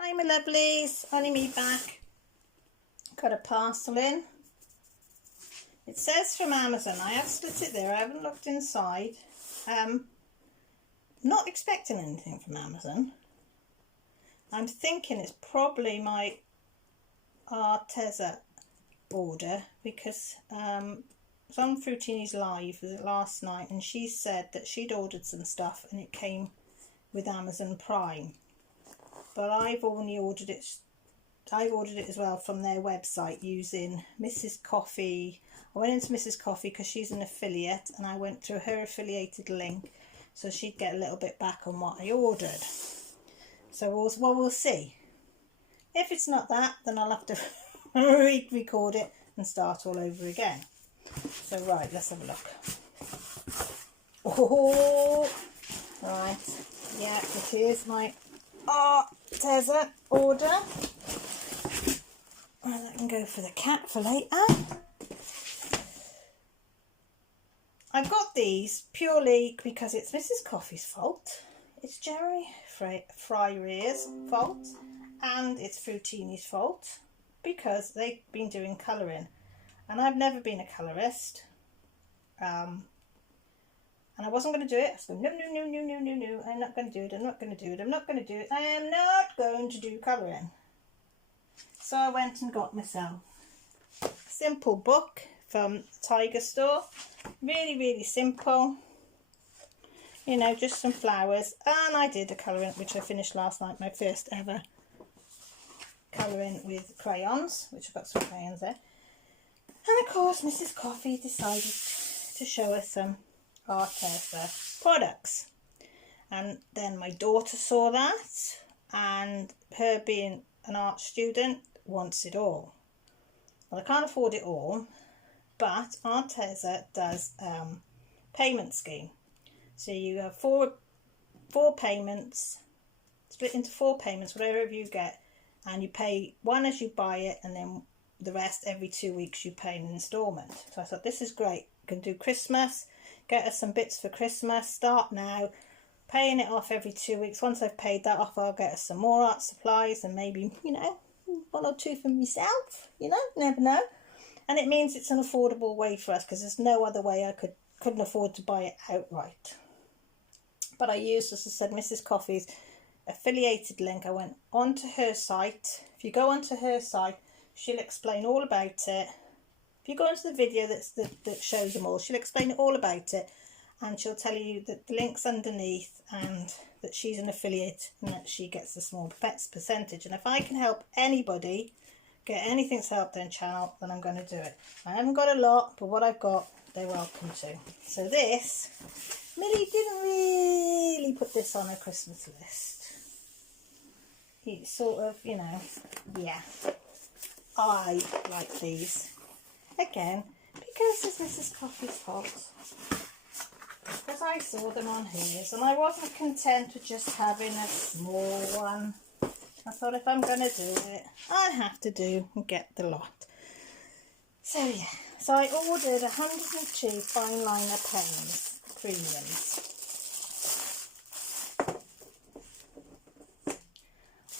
Hi my lovelies, only me back. Got a parcel in. It says from Amazon. I have split it there, I haven't looked inside. Not expecting anything from Amazon. I'm thinking it's probably my Arteza order because I was on Fruitini's live last night and she said that she'd ordered some stuff and it came with Amazon Prime. But I've ordered it as well from their website using Mrs. Coffee. I went into Mrs. Coffee because she's an affiliate and I went through her affiliated link so she'd get a little bit back on what I ordered. So we'll see. If it's not that, then I'll have to re-record it and start all over again. So right, let's have a look. Oh, right, yeah, it is my Arteza order. Well, that can go for the cat for later. I've got these purely because it's Mrs. Coffee's fault, it's Jerry Fryer's fault, and it's Fruitini's fault because they've been doing colouring and I've never been a colourist. And I wasn't going to do it. I said, no, I'm not going to do it, I'm not going to do it, I'm not going to do it, I am not going to do colouring. So I went and got myself a simple book from Tiger Store. Really, really simple. You know, just some flowers. And I did a colouring, which I finished last night, my first ever colouring with crayons, which I've got some crayons there. And of course, Mrs. Coffee decided to show us some Arteza products. And then my daughter saw that, and her being an art student wants it all. Well, I can't afford it all, but Arteza does payment scheme. So you have four payments, split into 4 payments, whatever you get, and you pay one as you buy it, and then the rest every 2 weeks you pay an instalment. So I thought, this is great. You can do Christmas, get us some bits for Christmas, start now, paying it off every 2 weeks. Once I've paid that off, I'll get us some more art supplies and maybe, you know, 1 or 2 for myself, you know, never know. And it means it's an affordable way for us because there's no other way I couldn't afford to buy it outright. But I used, as I said, Mrs. Coffee's affiliated link. I went onto her site. If you go onto her site, she'll explain all about it. If you go into the video that shows them all, she'll explain all about it, and she'll tell you that the link's underneath and that she's an affiliate and that she gets a small percentage. And if I can help anybody get anything to help their channel, then I'm going to do it. I haven't got a lot, but what I've got, they're welcome to. So this, Millie didn't really put this on her Christmas list. It's sort of, you know, yeah. I like these. Again, because it's Mrs. Coffee's fault. Because I saw them on hers and I wasn't content with just having a small one. I thought if I'm going to do it, I have to do and get the lot. So yeah, so I ordered 102 fine liner pens, premiums.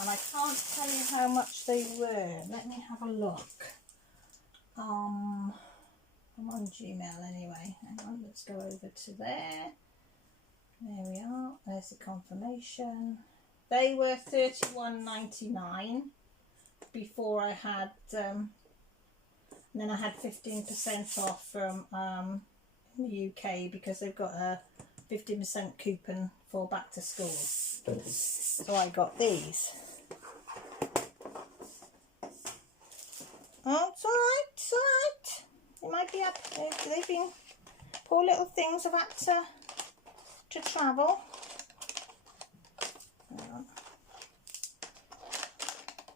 And I can't tell you how much they were. Let me have a look. I'm on Gmail anyway. Hang on, let's go over to there. There we are. There's the confirmation. They were $31.99 before I had, and then I had 15% off from the UK because they've got a 50% coupon for back to school. So I got these. Oh, it's alright, it's alright. They might be up, they've been, poor little things have had to travel.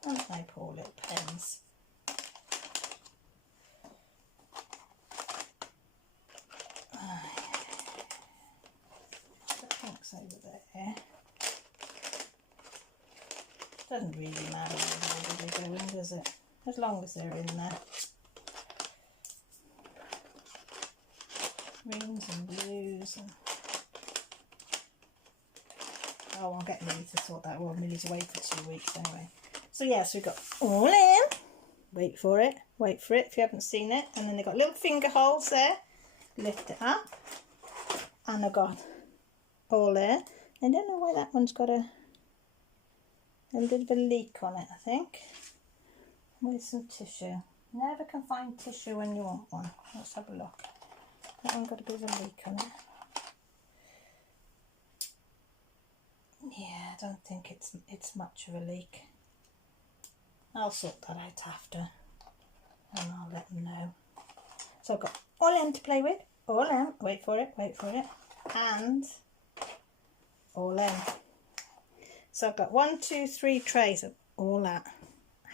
Aren't they poor little pens? The pink's over there. Doesn't really matter where they go in, does it? As long as they're in there. Greens and blues and Oh, I'll get Millie to sort that. Well, Millie's away for 2 weeks anyway. So yes, we've got all in. Wait for it if you haven't seen it. And then they've got little finger holes there. Lift it up. And I've got all in. I don't know why that one's got a little bit of a leak on it, I think. With some tissue. Never can find tissue when you want one. Let's have a look. That one got a bit of a leak on it. Yeah, I don't think it's much of a leak. I'll sort that out after and I'll let them know. So I've got all M to play with, all M, wait for it, and all M. So I've got 1, 2, 3 trays of all that.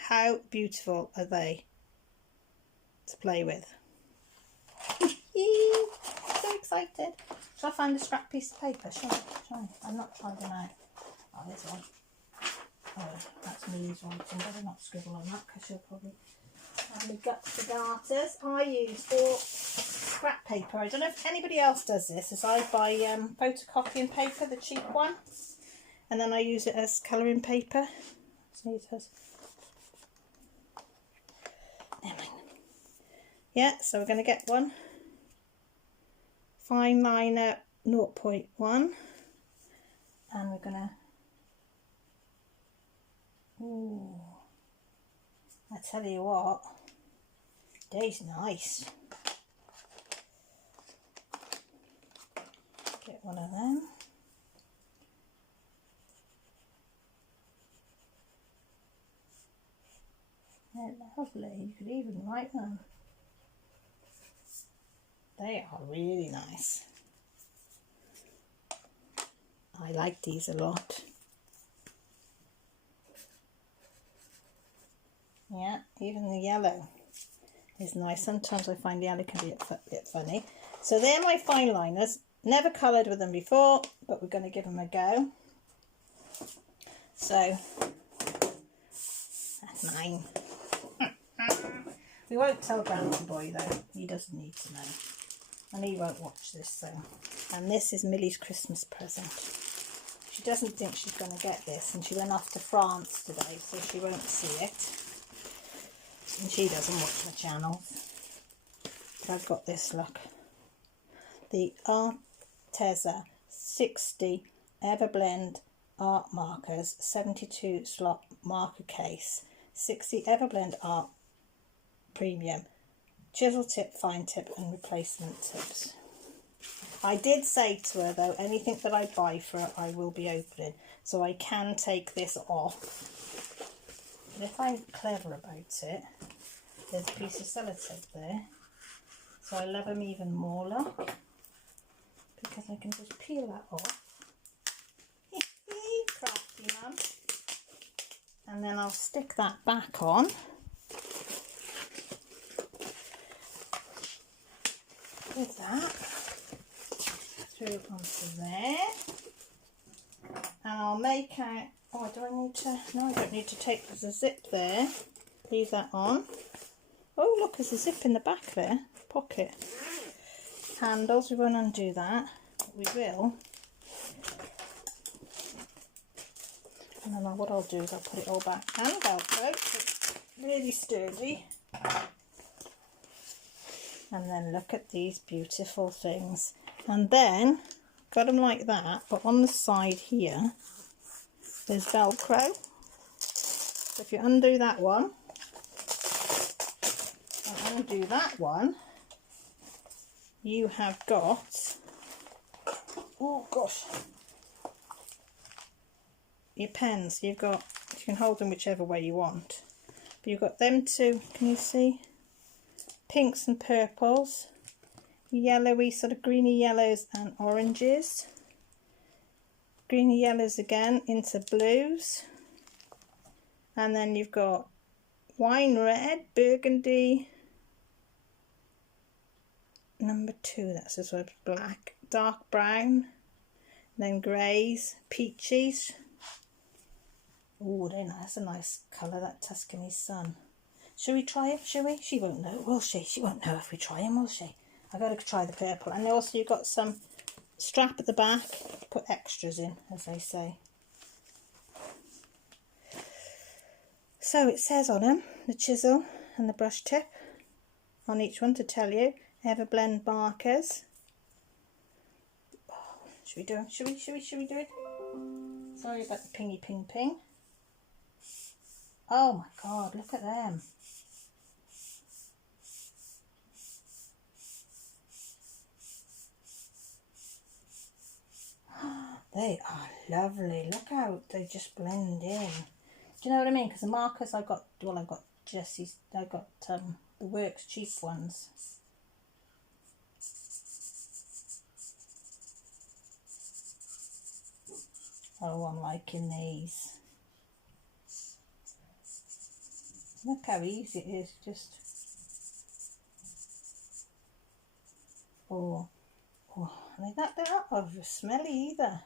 How beautiful are they to play with? So excited. Shall I find a scrap piece of paper? Shall I? I'm not trying them out. Oh, there's one. Oh, that's Millie's writing. Better not scribble on that because she'll probably have me guts for garters. I use all scrap paper. I don't know if anybody else does this, as I buy photocopying paper, the cheap one, and then I use it as colouring paper. Never mind. Yeah, so we're going to get one. Fineliner 0.1, and we're going to, ooh, I tell you what, they's nice. Get one of them. They're lovely, you could even write them. They are really nice. I like these a lot. Yeah, even the yellow is nice. Sometimes I find the yellow can be a bit funny. So they're my fine liners. Never coloured with them before, but we're going to give them a go. So that's mine. We won't tell Grandpa Boy though. He doesn't need to know. And he won't watch this, so. And this is Millie's Christmas present. She doesn't think she's going to get this, and she went off to France today, so she won't see it. And she doesn't watch my channels. But I've got this, look. The Arteza 60 Everblend Art Markers, 72 slot marker case, 60 Everblend Art Premium. Chisel tip, fine tip and replacement tips. I did say to her though, anything that I buy for her I will be opening, so I can take this off. But if I'm clever about it, there's a piece of sellotape there, so I love them even more, look, because I can just peel that off. Crafty mum. And then I'll stick that back on. With that, through onto there, and I'll make out, oh, do I need to, no I don't need to take, there's a zip there, leave that on. Oh look, there's a zip in the back there, pocket. Handles, we won't undo that, but we will. And then what I'll do is I'll put it all back, and Velcro, so it's really sturdy. And then look at these beautiful things. And then, got them like that, but on the side here, there's Velcro. So if you undo that one, and undo that one, you have got, oh gosh, your pens. You've got, you can hold them whichever way you want. But you've got them two, can you see? Pinks and purples, yellowy, sort of greeny yellows and oranges, greeny yellows again into blues, and then you've got wine red, burgundy, number 2, that's as well black, dark brown, then greys, peaches. Oh, they're nice. That's a nice colour, that Tuscany sun. Shall we try it? Shall we? She won't know, will she? She won't know if we try them, will she? I've got to try the purple. And also you've got some strap at the back. Put extras in, as they say. So it says on them, the chisel and the brush tip on each one to tell you, Everblend Markers. Oh, should we do it? Should we do it? Sorry about the pingy ping ping. Oh my God, look at them. They are lovely. Look how they just blend in. Do you know what I mean? Because the markers I got Jessie's, I got the Works cheap ones. Oh, I'm liking these. Look how easy it is, just. Oh, they're not over smelly either.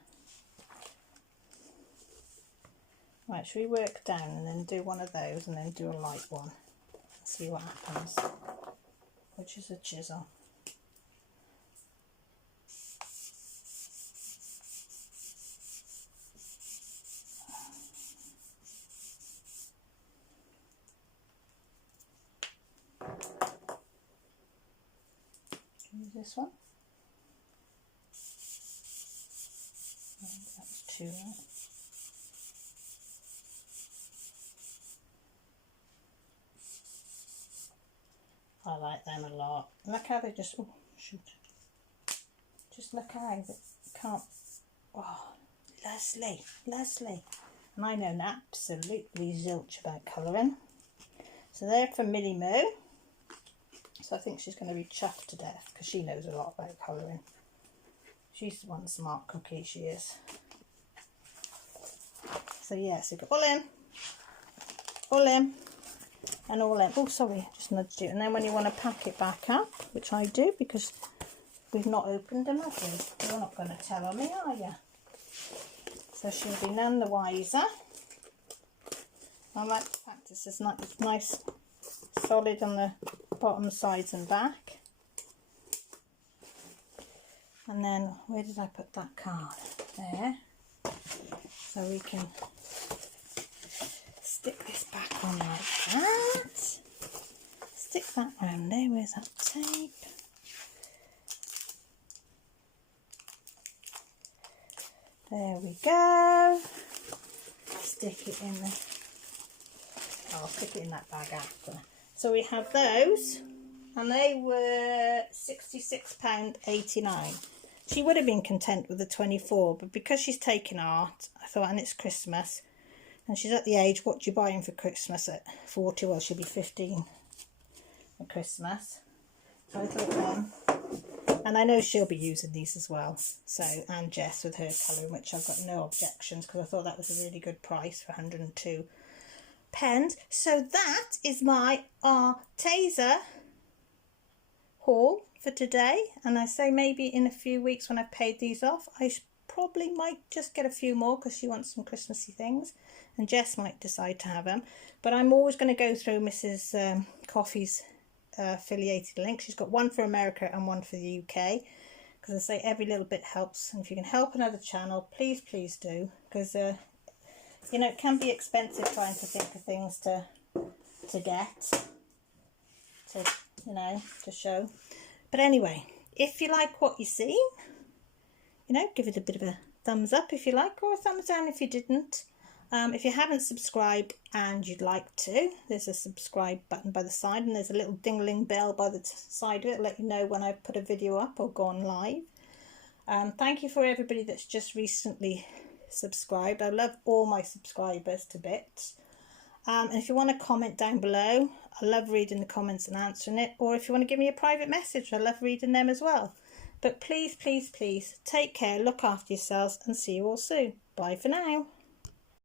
Right, should we work down and then do one of those and then do a light one? See what happens. Which is a chisel. Use this one. That's two, right? I like them a lot. Look how they just, oh shoot. Just look how they can't, oh, Leslie. And I know absolutely zilch about colouring. So they're from Millie Moo. So I think she's going to be chuffed to death because she knows a lot about colouring. She's the one smart cookie, she is. So yeah, so go all in, and all in. Oh, sorry, I just nudged you. And then when you want to pack it back up, which I do because we've not opened them, have we? You're not going to tell on me, are you? So she'll be none the wiser. I like the fact this is nice, solid on the bottom, sides and back. And then where did I put that card? There. So we can stick this back on like that. Stick that round there. Where's that tape? There we go. Stick it in the, I'll stick it in that bag after. So we have those, and they were £66.89. She would have been content with the 24, but because she's taking art, I thought, and it's Christmas, and she's at the age, what do you buy him for Christmas at 40? Well, she'll be 15 at Christmas. So I thought, and I know she'll be using these as well. So, and Jess with her colouring, which I've got no objections, because I thought that was a really good price for 102 pens. So that is my Arteza haul for today, and I say maybe in a few weeks when I've paid these off, I probably might just get a few more because she wants some Christmassy things, and Jess might decide to have them. But I'm always going to go through Mrs. Coffee's affiliated link. She's got one for America and one for the UK, because I say every little bit helps, and if you can help another channel, please do, because you know, it can be expensive trying to think of things to get, to, you know, to show. But anyway, if you like what you see, you know, give it a bit of a thumbs up if you like, or a thumbs down if you didn't. If you haven't subscribed and you'd like to, there's a subscribe button by the side, and there's a little ding-a-ling bell by the side of it, let you know when I put a video up or go on live. Thank you for everybody that's just recently subscribed. I love all my subscribers to bits. And if you want to comment down below, I love reading the comments and answering it. Or if you want to give me a private message, I love reading them as well. But please take care, look after yourselves, and see you all soon. Bye for now.